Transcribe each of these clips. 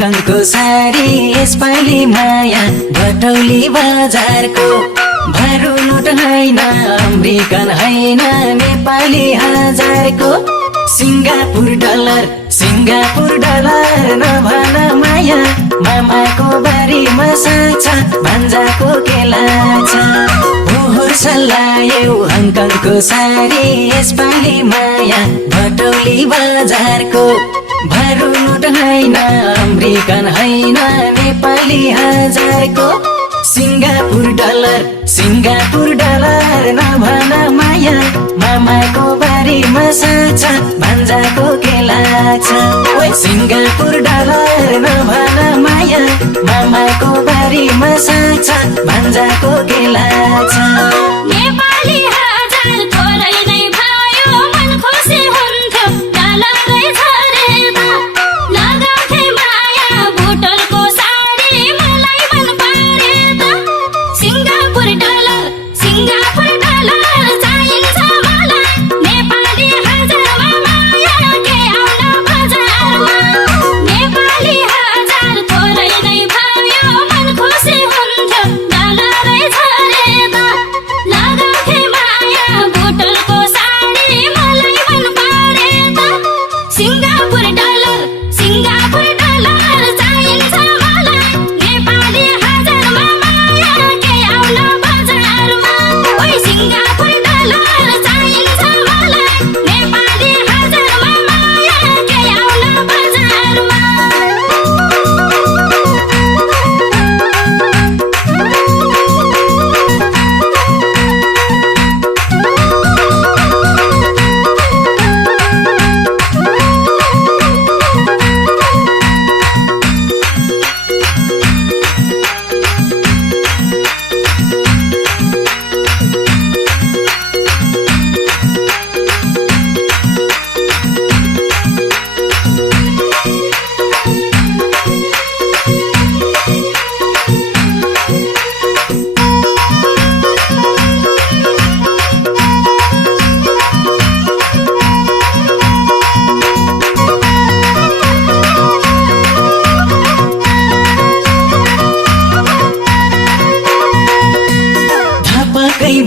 हङकङको साडी यसपालि माया भटौली बजारको भारू नोट होइन अमेरिकन होइन नेपाली हजारको सिङ्गापुर डलर नभन माया मामाको बारीमा साछ भान्जाको केला छ फोहोर सल्लायो हङकङको साडी यसपालि माया भटौली बजारको भारू नोट होइन अमेरिकन होइन नेपाली हजारको सिङ्गापुर डलर नभन माया मामाको बारीमा साछ भान्जाको केला छ ओइ सिङ्गापुर डलर नभन माया मामाको बारीमा साछ भान्जाको केला छ नेपाली हजार थोरै नै भयो मन खुसी हुन्थ्यो डलरै झरेमा लगाउँथे माया भुटलको साडी मलाई मन परे त सिङ्गापुर डलर चाहिन्छ मलाई नेपाली हजारमा माया के आउन बजारमा नेपाली हजार थोरै नै भयो मन खुसी हुन्थ्यो डलरै झरेमा लगाउँथे माया भुटलको साडी मलाई मन परे त सिङ्गापुर डलर चाहिन्छ मलाई नेपाली हजारमा माया के आउन बजारमा ओइ सिङ्गापुर डलर चाहिन्छ मलाई नेपाली हजारमा माया के आउन बजारमा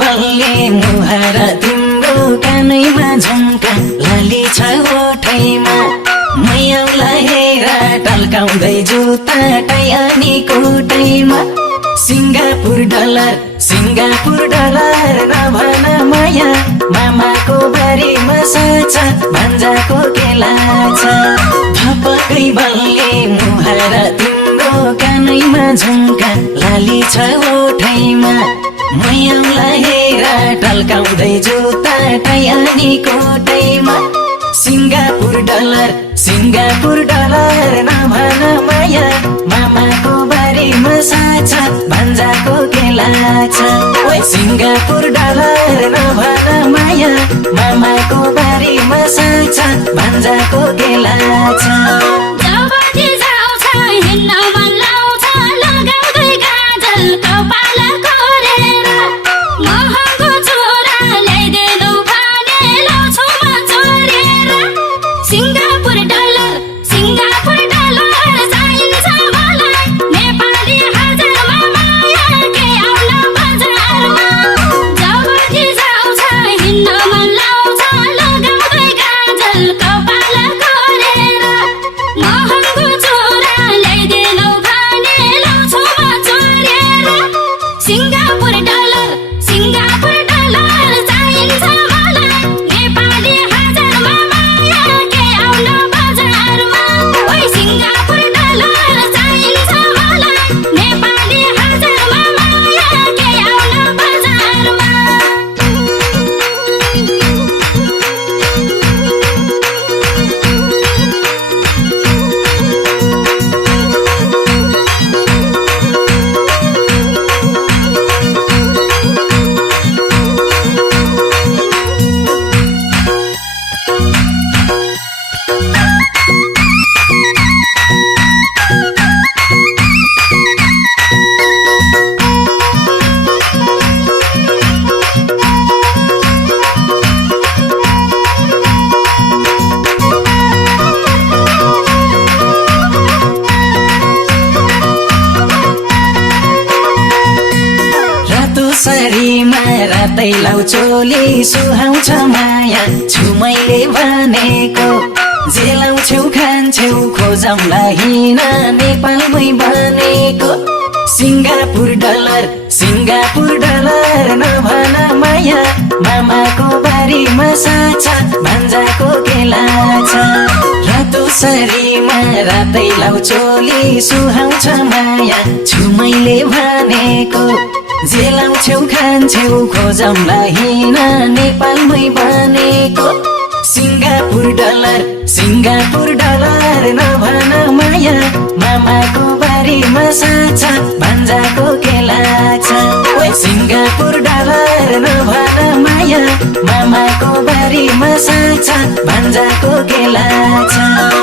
बल्ले मुहार तिम्रो कानैमा झुम्का लाली छ ओठैमा मैयाउला हेर टल्काउँदै जुत्ता टाइ अनि कोटैमा सिङ्गापुर डलर नभन माया मामाको बारीमा साछ भान्जाको केला छ थपकै बल्ले मुहार तिम्रो कानैमा झुम्का लाली छ ओठैमा मैयाउला हेर टल्काउँदै जुत्ता टाइ अनि कोटैमा सिङ्गापुर डलर नभन माया मामाको बारीमा साछ भान्जाको केला छ ओइ सिङ्गापुर डलर नभन माया मामाको बारीमा साछ भान्जाको केला छ जबती जाउँछ हिँड्न मन लाउँछ लगाउँदै गाजल कपाल कोरेर महँगो चोरा ल्याइदिनु भने लाउँछु म चोरेर सिङ्गापुर डलर चाहिन्छ मलाई नेपाली हजारमा माया के आउन बजारमा जबती जाउँछ हिँड्न मन लाउँछ लगाउँदै गाजल कपाल कोरेर महँगो चोरा ल्याइदिनु भने लाउँछु म चोरेर सिङ्गापुर डलर चाहिन्छ मलाई नेपाली हजारमा माया के आउन बजारमा रातै लाउ चोली सुहाउँछ माया छु मैले भनेको जे लाउँछौ खान्छौ खोजौँला हिँड नेपालमै बनेको सिङ्गापुर डलर नभन माया मामाको बारीमा साछा भान्जाको केला छ रातो शरीरमा रातै लाउ चोली सुहाउँछ माया छु मैले भनेको जे लाउँछौ खान्छौ खोजौँला हिँड नेपालमै बनेको सिङ्गापुर डलर नभन माया मामाको बारीमा साछा भान्जाको केला छ सिङ्गापुर डलर नभन माया मामाको बारीमा साछा भान्जाको केला छ